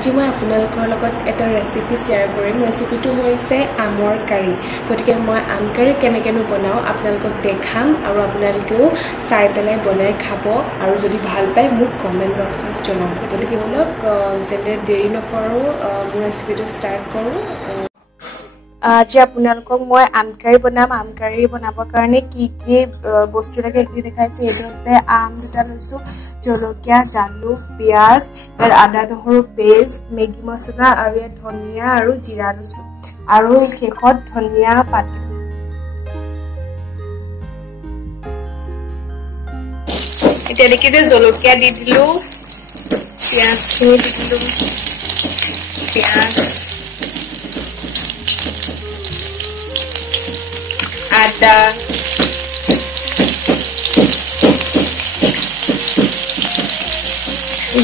আজি মই আপোনালোকৰ লগত এটা ৰেচিপি শ্বেয়াৰ কৰিম ৰেচিপিটো হৈছে আমৰ কাৰি গতিকে মই আম কাৰি কেনেকেনো বনাও আপোনালোকক দেখাম আৰু আপোনালোকেও চাই পেলাই বনাই খাব আৰু যদি ভাল পায় মোক কমেন্ট বক্সত জনাব গতিকে বলক তেলে দেৰি নকৰো মোৰ ৰেচিপিটো ষ্টাৰ্ট কৰো আজি আপোনালোকক মই আম কাৰি বনাবৰ কাৰণে কি বস্তু লাগে এখিনি দেখাইছো এটো হৈছে আম দুটা লৈছো জলকীয়া জালুক পিয়াজ আৰু আদা নহৰু পেষ্ট মেগি মছলা আৰু ধনিয়া আৰু জিৰা লৈছো আৰু শেষত ধনিয়া পাত এতিয়া দেখিছে জলকীয়া দি দিলো পিয়াজ খিনি দি দিলো পিয়াজ ada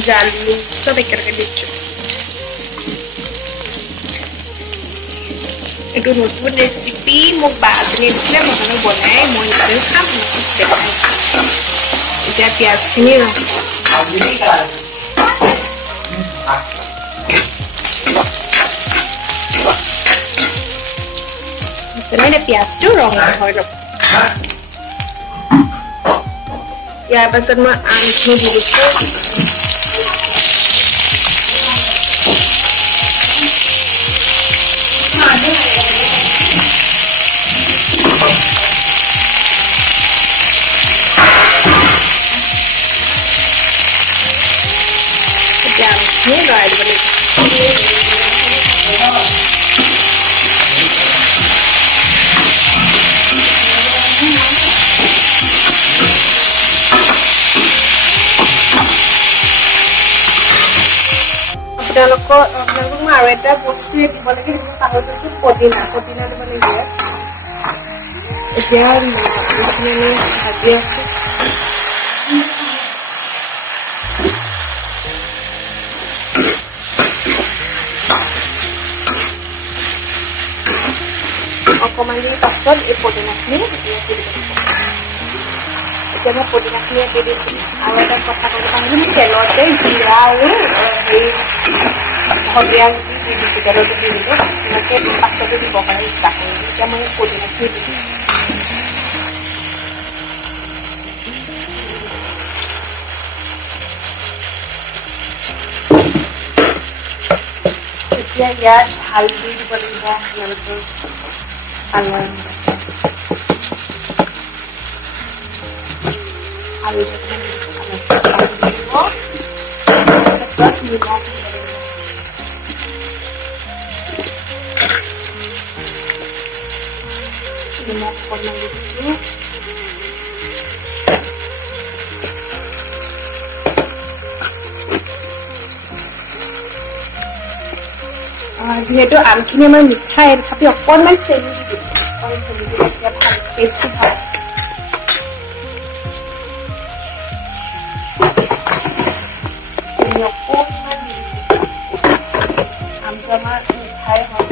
jalu सब एक करके दिच्छो itu notun recipe mau bahas ini dia mau bonai mau itu kan dia pias ini loh Ini ada pias curong hodok. Ya pesan mah amnya dulu tuh. Ini guys, balik. আপোনালোকক মই আৰু এটা বস্তু দিব লাগে পাহৰিছো পদিনা দিব লাগে এতিয়া ভাজি আছে অকমান দিন পাছত এই পদিনাখিনি এতিয়া মই পদিনাখিনি দি দিছো আৰু এটা কথা ক'ব পাহৰিলো তেলতে জিৰা আৰু এই ধনিয়া দি দিছো তেলতে দি দিলো এনেকৈ পাছতে দিব পাৰে ইচ্ছা কৰি এতিয়া মই পদিনাখিনি দি দিছো এতিয়া ইয়াত হালধি দিব লাগিব আপোনালোকে যিহেতু আমখিনি আমাৰ মিঠা তথাপি অকণমান চেনি দি দিম আমটো আমাৰ মিঠাই হয়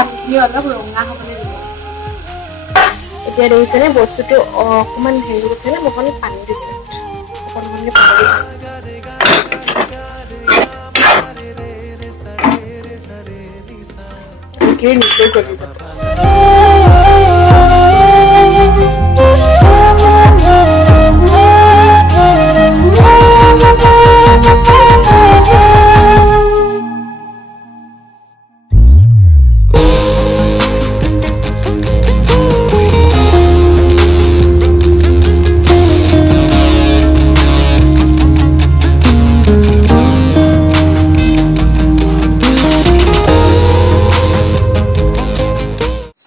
আমখিনি অলপ ৰঙা হ'বলৈ দিব এতিয়া দেখিছেনে বস্তুটো অকণমান হেৰি হৈছে নে মই অকণমান পানী দিছো অকণমানকৈ পানী দিছো এইখিনি নিজে গলি যাব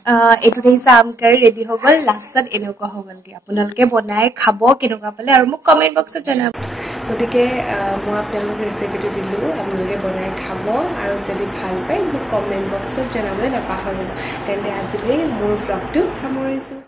এইটো দেখিছে আম কাৰি ৰেডি হৈ গ'ল লাষ্টত এনেকুৱা হৈ গ'লগে আপোনালোকে বনাই খাব কেনেকুৱা পালে আৰু মোক কমেণ্ট বক্সত জনাব গতিকে মই আপোনালোকক ৰেচিপিটো দিলোঁ আপোনালোকে বনাই খাব আৰু যদি ভাল পায় মোক কমেণ্ট বক্সত জনাবলৈ নাপাহৰিব তেন্তে আজিলৈ মোৰ ভ্লগটো সামৰিছোঁ